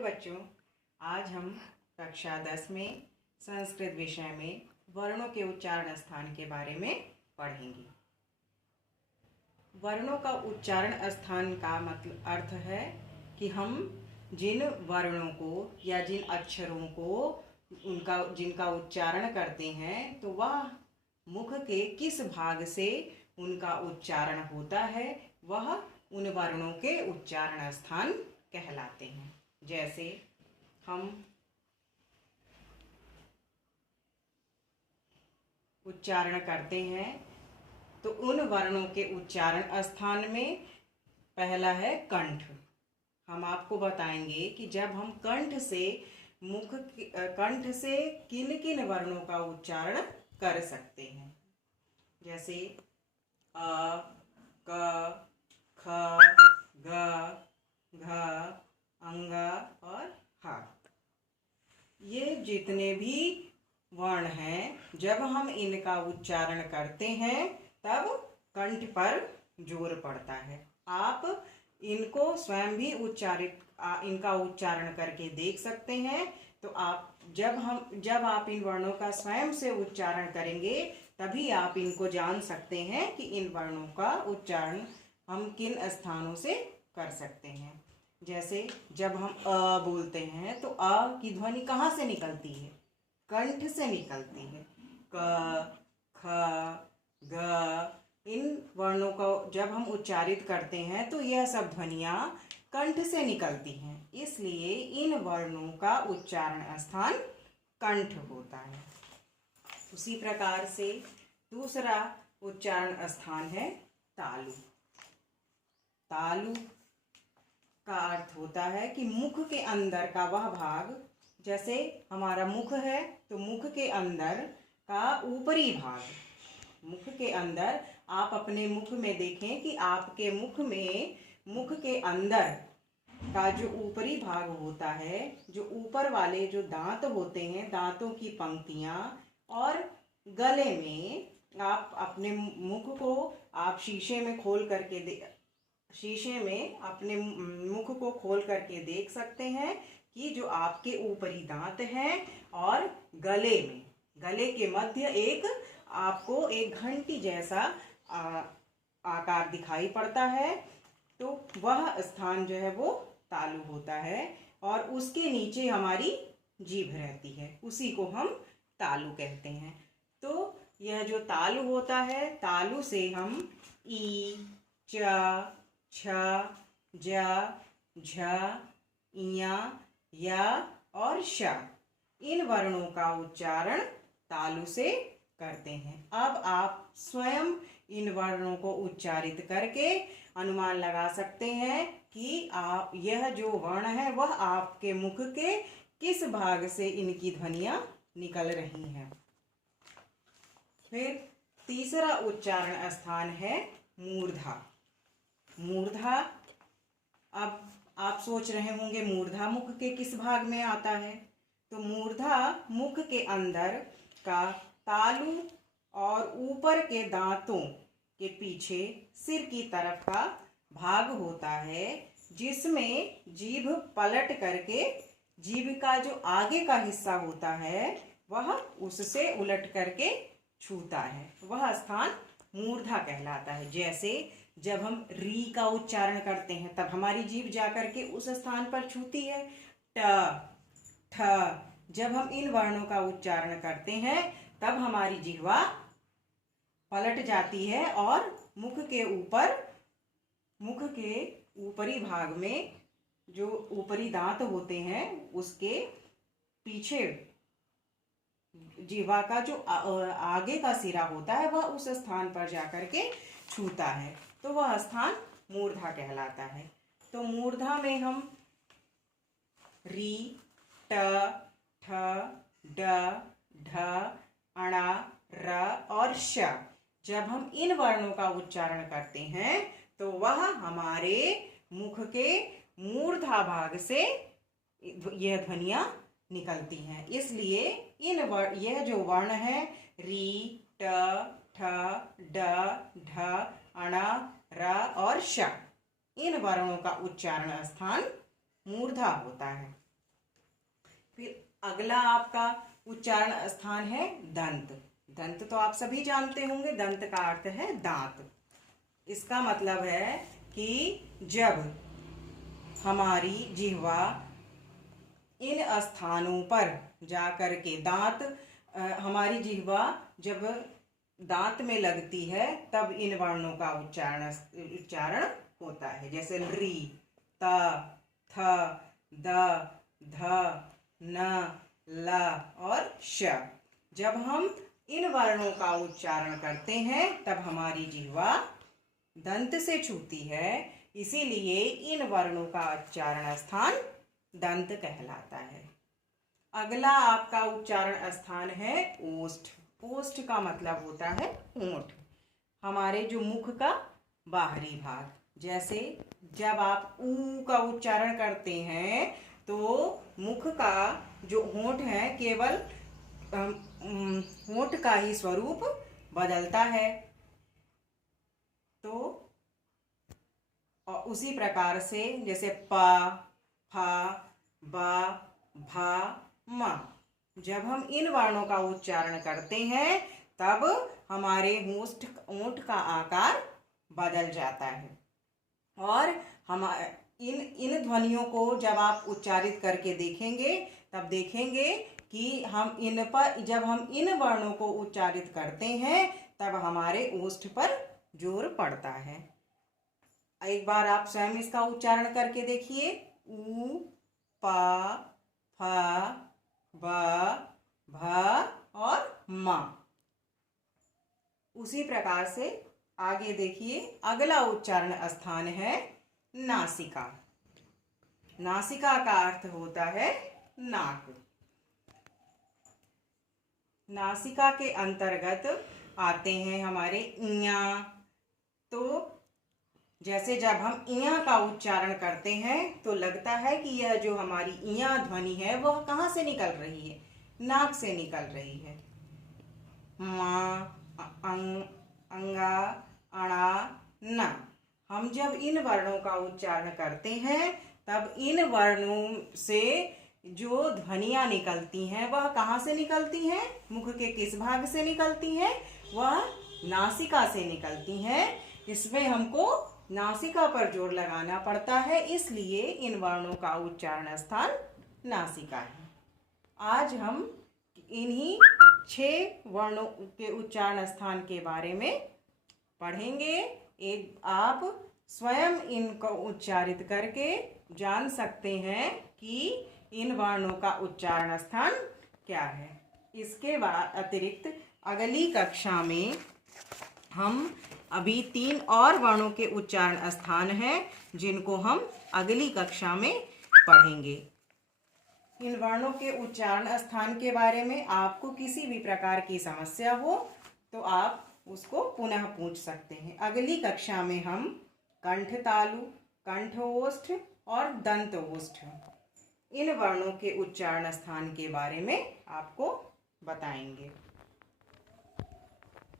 Hello बच्चों, आज हम कक्षा 10 में संस्कृत विषय में वर्णों के उच्चारण स्थान के बारे में पढ़ेंगे। वर्णों का उच्चारण स्थान का मतलब अर्थ है कि हम जिन वर्णों को या जिन अक्षरों को जिनका उच्चारण करते हैं तो वह मुख के किस भाग से उनका उच्चारण होता है, वह उन वर्णों के उच्चारण स्थान कहलाते हैं। जैसे हम उच्चारण करते हैं तो उन वर्णों के उच्चारण स्थान में पहला है कंठ। हम आपको बताएंगे कि जब हम कंठ से किन किन वर्णों का उच्चारण कर सकते हैं। जैसे अ, क, ख, ग, घ, अंग और ह। ये जितने भी वर्ण हैं, जब हम इनका उच्चारण करते हैं तब कंठ पर जोर पड़ता है। आप इनको स्वयं भी इनका उच्चारण करके देख सकते हैं। तो जब आप इन वर्णों का स्वयं से उच्चारण करेंगे तभी आप इनको जान सकते हैं कि इन वर्णों का उच्चारण हम किन स्थानों से कर सकते हैं। जैसे जब हम अ बोलते हैं तो अ की ध्वनि कहाँ से निकलती है? कंठ से निकलती है। क, ख, ग, इन वर्णों को जब हम उच्चारित करते हैं तो यह सब ध्वनियाँ कंठ से निकलती हैं, इसलिए इन वर्णों का उच्चारण स्थान कंठ होता है। उसी प्रकार से दूसरा उच्चारण स्थान है तालु। तालु का अर्थ होता है कि मुख के अंदर का वह भाग, जैसे हमारा मुख है तो मुख के अंदर का ऊपरी भाग, मुख के अंदर आप अपने मुख में देखें कि आपके मुख के अंदर का जो ऊपरी भाग होता है, जो ऊपर वाले जो दांत होते हैं, दांतों की पंक्तियां, और गले में आप अपने मुख को आप शीशे में अपने मुख को खोल करके देख सकते हैं कि जो आपके ऊपरी दांत हैं और गले के मध्य आपको एक घंटी जैसा आकार दिखाई पड़ता है। तो वह स्थान जो है वो तालु होता है, और उसके नीचे हमारी जीभ रहती है, उसी को हम तालु कहते हैं। तो यह जो तालु होता है, तालु से हम ई, च, छ, ज, झ, इया, या और श, इन वर्णों का उच्चारण तालु से करते हैं। अब आप स्वयं इन वर्णों को उच्चारित करके अनुमान लगा सकते हैं कि यह जो वर्ण है वह आपके मुख के किस भाग से इनकी ध्वनियां निकल रही हैं। फिर तीसरा उच्चारण स्थान है मूर्धा। मूर्धा, अब आप सोच रहे होंगे मूर्धा मुख के किस भाग में आता है? तो मूर्धा मुख के अंदर का तालु और ऊपर के दांतों के पीछे सिर की तरफ का भाग होता है, जिसमें जीभ पलट करके जीभ का जो आगे का हिस्सा होता है वह उससे उलट करके छूता है। वह स्थान मूर्धा कहलाता है। जैसे जब हम री का उच्चारण करते हैं तब हमारी जीभ जाकर के उस स्थान पर छूती है। ट, ठ, जब हम इन वर्णों का उच्चारण करते हैं तब हमारी जिह्वा पलट जाती है और मुख के ऊपरी भाग में जो ऊपरी दांत होते हैं उसके पीछे जिह्वा का जो आगे का सिरा होता है वह उस स्थान पर जाकर के छूता है, तो वह स्थान मूर्धा कहलाता है। तो मूर्धा में हम री, ट, ठ, ड, ढ, अण, र और श, जब हम इन वर्णों का उच्चारण करते हैं तो वह हमारे मुख के मूर्धा भाग से यह ध्वनियां निकलती हैं। इसलिए यह जो वर्ण है री, ट, ठ, ड, ढ, अण, र और श, इन वर्णों का उच्चारण स्थान मूर्धा होता है। फिर अगला आपका उच्चारण स्थान है दंत। दंत तो आप सभी जानते होंगे, दंत का अर्थ है दांत। इसका मतलब है कि जब हमारी जिह्वा इन स्थानों पर जाकर के दांत हमारी जिह्वा जब दांत में लगती है तब इन वर्णों का उच्चारण होता है। जैसे री, त, थ, द, ध, न, ल और श। जब हम इन वर्णों का उच्चारण करते हैं तब हमारी जिह्वा दंत से छूती है, इसीलिए इन वर्णों का उच्चारण स्थान दंत कहलाता है। अगला आपका उच्चारण स्थान है ओष्ठ। ओष्ठ का मतलब होता है होंठ, हमारे जो मुख का बाहरी भाग। जैसे जब आप ऊ का उच्चारण करते हैं तो मुख का जो होंठ है केवल होंठ का ही स्वरूप बदलता है। तो और उसी प्रकार से जैसे प, फ, ब, भ, म, जब हम इन वर्णों का उच्चारण करते हैं तब हमारे होंठ का आकार बदल जाता है। और हम इन ध्वनियों को जब आप उच्चारित करके देखेंगे तब देखेंगे कि जब हम इन वर्णों को उच्चारित करते हैं तब हमारे ओष्ठ पर जोर पड़ता है। एक बार आप स्वयं इसका उच्चारण करके देखिए, ऊ, प, फ, ब, भ और म। उसी प्रकार से आगे देखिए, अगला उच्चारण स्थान है नासिका। नासिका का अर्थ होता है नाक। नासिका के अंतर्गत आते हैं हमारे इया। तो जैसे जब हम इया का उच्चारण करते हैं तो लगता है कि यह जो हमारी इया ध्वनि है वह कहाँ से निकल रही है, नाक से निकल रही है। मा, अंगा, अणा, न, हम जब इन वर्णों का उच्चारण करते हैं तब इन वर्णों से जो ध्वनियां निकलती हैं वह कहाँ से निकलती हैं, मुख के किस भाग से निकलती हैं, वह नासिका से निकलती हैं। इसमें हमको नासिका पर जोर लगाना पड़ता है, इसलिए इन वर्णों का उच्चारण स्थान नासिका है। आज हम इन्हीं 6 वर्णों के उच्चारण स्थान के बारे में पढ़ेंगे। आप स्वयं इनको उच्चारित करके जान सकते हैं कि इन वर्णों का उच्चारण स्थान क्या है। इसके बाद अतिरिक्त अगली कक्षा में हम अभी 3 और वर्णों के उच्चारण स्थान हैं जिनको हम अगली कक्षा में पढ़ेंगे। इन वर्णों के उच्चारण स्थान के बारे में आपको किसी भी प्रकार की समस्या हो तो आप उसको पुनः पूछ सकते हैं। अगली कक्षा में हम कंठ तालु, कंठ ओष्ठ और दंत ओष्ठ इन वर्णों के उच्चारण स्थान के बारे में आपको बताएंगे।